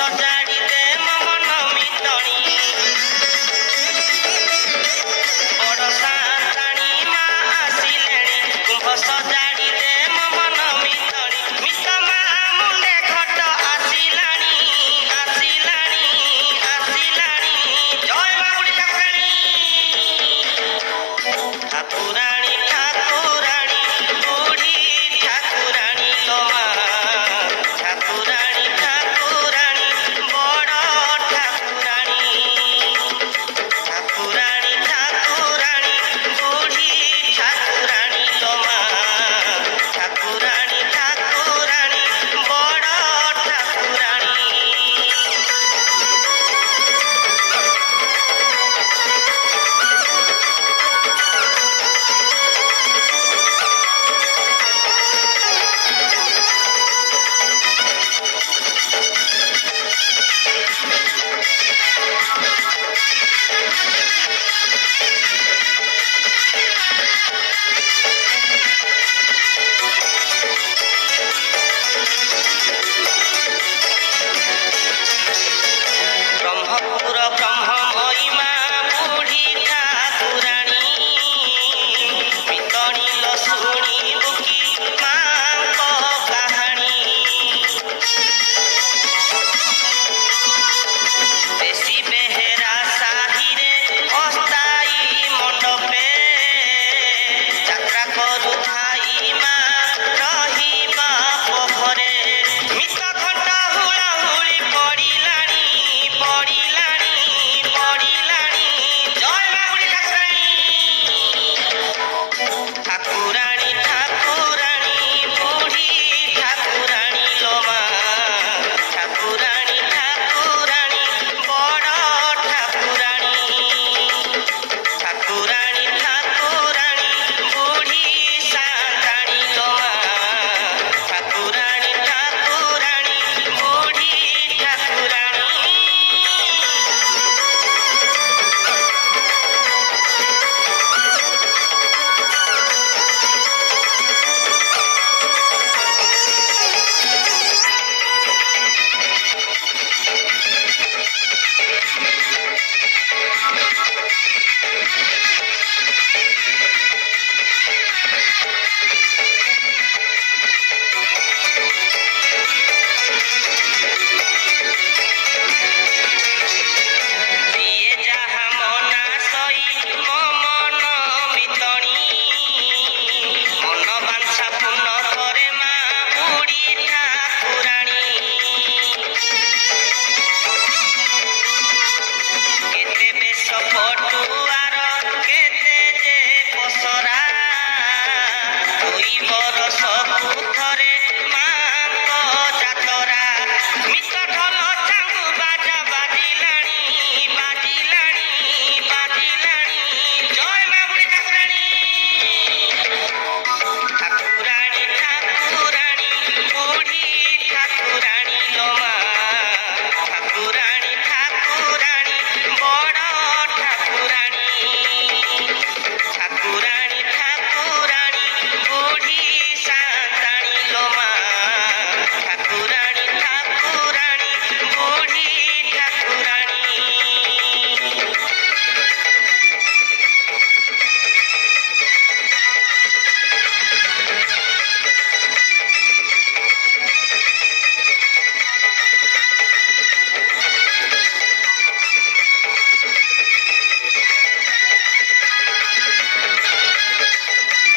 ସଜାଡ଼ି ଦେ ମୋ ମନ ମିତଣୀ ବଡ଼ ସାନ୍ତାଣୀ ମା ଆସିଲେଣି କୁମ୍ଭ ସଜାଡ଼ି ଦେ ମୋ ମନ ମିତଣୀ ମିତ ମା ମୁଣ୍ଡେ ଘଟ ଆସିଲାଣି ଆସିଲାଣି ଆସିଲାଣି ଜୟ ମା ବୁଢ଼ୀ ଠାକୁରାଣୀ ଠାକୁରାଣୀ ବୁଢ଼ୀ ଠାକୁରାଣୀ ଲୋ ମା ଠାକୁରାଣୀ ଠାକୁରାଣୀ ବଡ଼ ଠାକୁରାଣୀ ଠାକୁରାଣୀ ଠାକୁରାଣୀ ବୁଢ଼ୀ ଠାକୁରାଣୀ ଲୋ ମା ଠାକୁରାଣୀ ଠାକୁରାଣୀ ବଡ଼ ଠାକୁରାଣୀ ବ୍ରହ୍ମପୁର ବ୍ରହ୍ମମୟୀ ମା ବୁଢ଼ୀ ଠାକୁରାଣୀ ମିତଣୀ ଲୋ ଶୁଣିବୁ କି ମାଙ୍କ କାହାଣୀ ଦେଶୀ ବେହେରା ସାହିରେ ଅସ୍ଥାୟୀ ମଣ୍ଡପେ ଯାତ୍ରା କରୁଥାଇ ମା ରହିବା ପୋଖରେ ମିତ ଘଣ୍ଟ ହୁଳାହୁଳି ପଡ଼ିଲାଣି ପଡ଼ିଲାଣି ପଡ଼ିଲାଣି ଜୟ ମା ବୁଢ଼ୀ ଠାକୁରାଣୀ ଠାକୁରାଣୀ ବୁଢ଼ୀ ଠାକୁରାଣୀ ଲୋ ମା ଠାକୁରାଣୀ ଠାକୁରାଣୀ ବଡ଼ ଠାକୁରାଣୀ ଠାକୁରାଣୀ ଠାକୁରାଣୀ ବୁଢ଼ୀ ସାନ୍ତାଣୀ ଲୋ ମା ଠାକୁରାଣୀ ଠାକୁରାଣୀ ବୁଢ଼ୀ ଠାକୁରାଣୀ ଯିଏ ଯାହା ମନା ସଇ ମୋ ମନ ମିତଣୀ ମନ ବାଞ୍ଛା ପୂର୍ଣ୍ଣ କରେ ମା ବୁଢ଼ୀ ଠାକୁରାଣୀ କେତେ ବେଶ ପଟୁଆର କେତେ ଯେ ପସରା 2 ବରଷକୁ ଥରେ ମାଙ୍କ ଯାତରା ମିତ ଢୋଲ ଚାଙ୍ଗୁ ବାଜା ବାଜିଲାଣି ବାଜିଲାଣି ବାଜିଲାଣି ଜୟ ମା ବୁଢ଼ୀ ଠାକୁରାଣୀ ଠାକୁରାଣୀ ବୁଢ଼ୀ ଠାକୁରାଣୀ ଲୋ ମା ଠାକୁରାଣୀ ଠାକୁରାଣୀ ବଡ଼ ଠାକୁରାଣୀ ଠାକୁରାଣୀ ଠାକୁରାଣୀ ବୁଢ଼ୀ ସାନ୍ତାଣୀ ଲୋ ମା ଠାକୁରାଣୀ ଠାକୁରାଣୀ ବୁଢ଼ୀ ଠାକୁରାଣୀ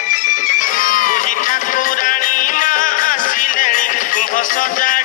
ବୁଢ଼ୀ ଠାକୁରାଣୀ ମା ଆସିଲେଣି କୁମ୍ଭ ସଜାଡ଼ି